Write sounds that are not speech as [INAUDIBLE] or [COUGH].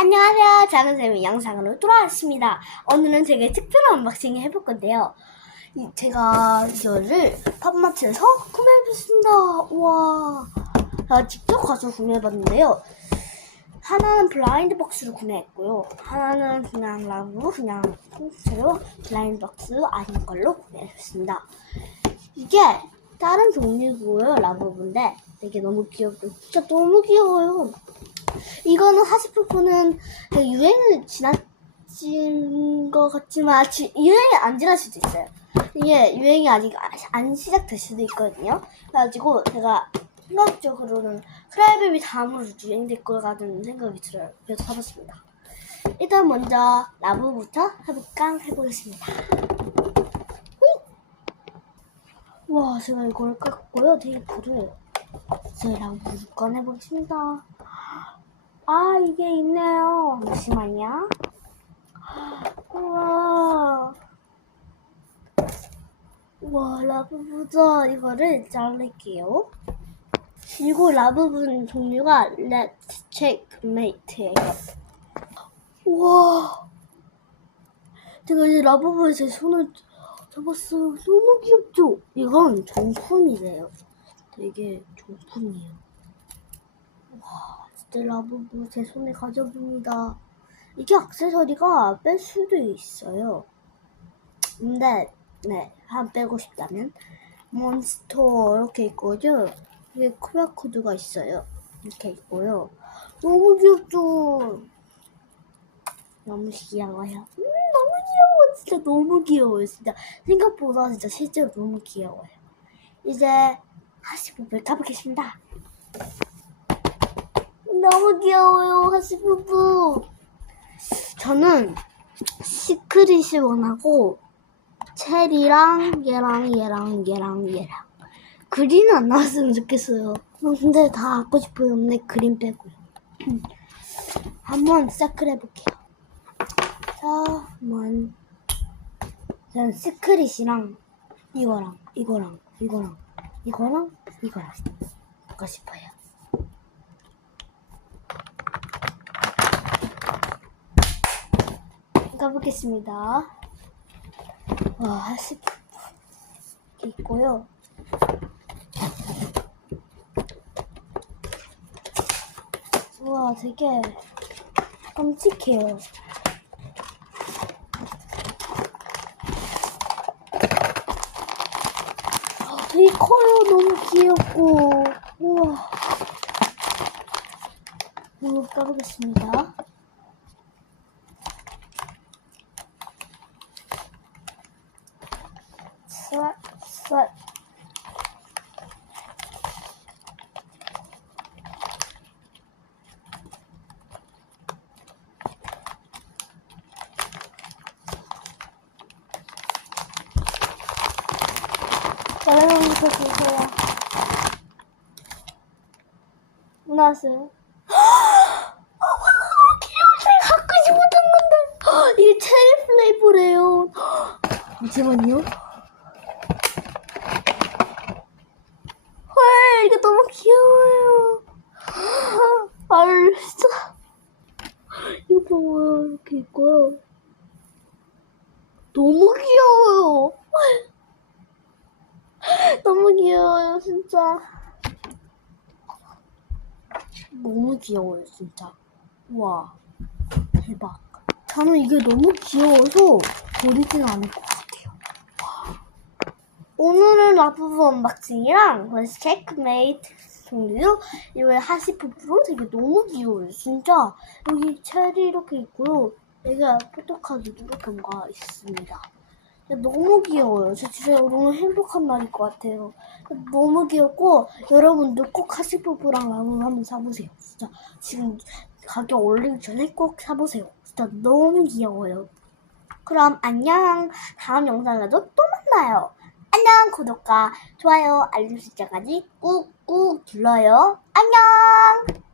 안녕하세요. 작은쌤의 영상으로 돌아왔습니다. 오늘은 제가 특별한 언박싱을 해볼 건데요. 이- 제가 이거를 팝마트에서 구매해봤습니다. 우와. 제가 직접 가서 구매해봤는데요. 하나는 블라인드 박스로 구매했고요. 하나는 그냥 라브, 그냥 통째로 블라인드 박스 아닌 걸로 구매했습니다. 이게 다른 종류고요. 라브인데 되게 너무 귀엽고 진짜 너무 귀여워요. 이거는 하시프프는 유행을 지나친 것 같지만 지- 유행이 안 지날 수도 있어요. 이게 유행이 아직 아- 안 시작될 수도 있거든요. 그래가지고 제가 생각적으로는 크라이베비 다음으로 유행될 것 같은 생각이 들어요. 그래서 사봤습니다. 일단 먼저 라브부터 해볼까 해보겠습니다. 와, 제가 이걸 깎고요. 테이프를. 제가 라브 꺼내보겠습니다. 아, 이게 있네요. 잠시만요. 우와. 우와, 라브부터 이거를 자를게요. 그리고 라브 분 종류가 Let's Checkmate예요. 우와. 제가 이제 라브부에 제 손을 잡았어요. 너무 귀엽죠? 이건 정품이래요. 되게 정품이에요. 라부부 제 손에 가져봅니다. 이게 액세서리가 뺄 수도 있어요. 근데 네, 한 빼고 싶다면 몬스터 이렇게 있고요. 위에 QR 코드가 있어요. 이렇게 있고요. 너무 귀엽죠? 너무 귀여워요. 음, 너무 귀여워. 진짜 너무 귀여워요. 진짜 생각보다 진짜 실제로 너무 귀여워요. 이제 하시부부를 가보겠습니다. 너무 귀여워요, 하시부부. 저는 시크릿이 원하고 체리랑 얘랑 얘랑 얘랑 얘랑 그린은 안 나왔으면 좋겠어요. 어, 근데 다 갖고 싶어요. 근데 그린 빼고요. [CLEARS THROAT] 한번 시작을 해볼게요. 자, 한번 저는 시크릿이랑 이거랑 이거랑 이거랑 이거랑 이거랑 갖고 싶어요. 가보겠습니다. 와, 하십 있고요. 우와, 되게 깜찍해요. 아, 되게 커요. 너무 귀엽고. 우와. 이거 까보겠습니다. 스왑, 스왑. 여러분부터 주세요. 귀여워. 제가 갖고 싶었던 건데. 이게 체리 플레이브래요. 잠시만요. 이게 너무 귀여워요. [GASPS] 아, 진짜. 이거 봐요. 이렇게 있고요. 너무 귀여워요. [LAUGHS] 너무 귀여워요, 진짜. 너무 귀여워요, 진짜. 와, 대박. 저는 이게 너무 귀여워서 버리진 않을 것 같아요. 와. 오늘은 라부부 언박싱이랑 그래서 체크메이트 종류 이외 하시프프로 되게 너무 귀여워요, 진짜. 여기 체리 이렇게 있고요. 여기 포토카드도 이렇게 뭔가 있습니다. 너무 귀여워요. 저 진짜 오늘 행복한 날일 것 같아요. 너무 귀엽고 여러분도 꼭 하시푸프랑 라면 한번 사보세요. 진짜 지금 가격 올리기 전에 꼭 사보세요. 진짜 너무 귀여워요. 그럼 안녕. 다음 영상에도 또 만나요. 안녕. 구독과 좋아요, 알림 설정까지 꾹꾹 눌러요. 안녕.